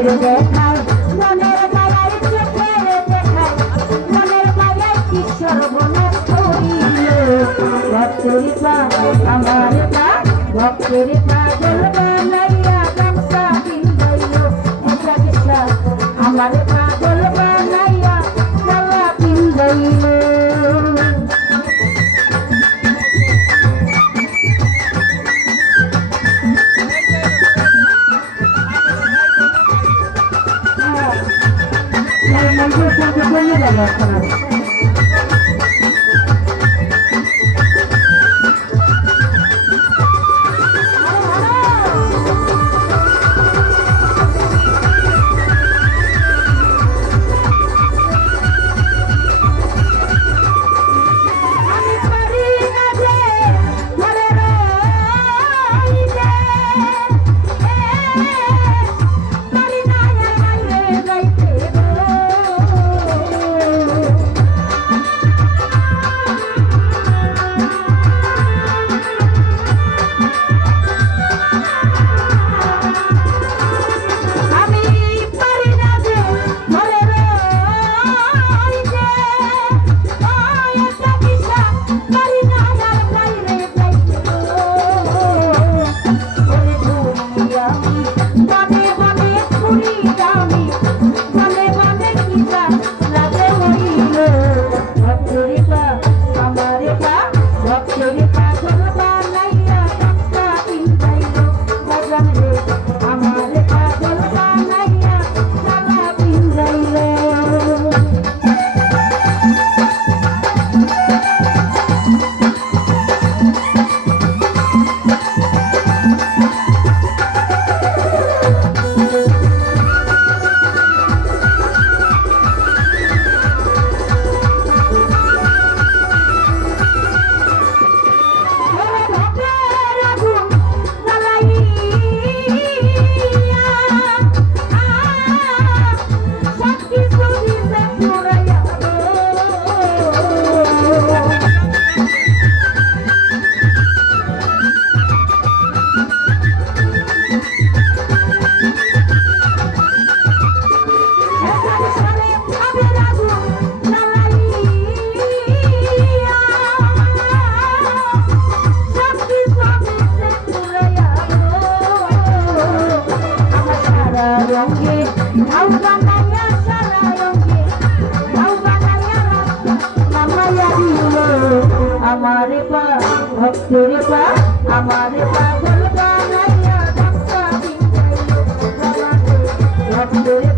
চোখের দেখায় মনের মায়ায় চোখের দেখায় মনের মায়ায় কি সর্বনাশ করিল ভক্তের পা আমার পা ভক্তের পাগল বানাইয়া গামছা পিন্দাইল এসা কেসা আমার পাগল বানাইয়া গামছা পিন্দাইল हमारे पास भक्तेरे पास हमारे पागल बानाया भक्ता भक्तेरे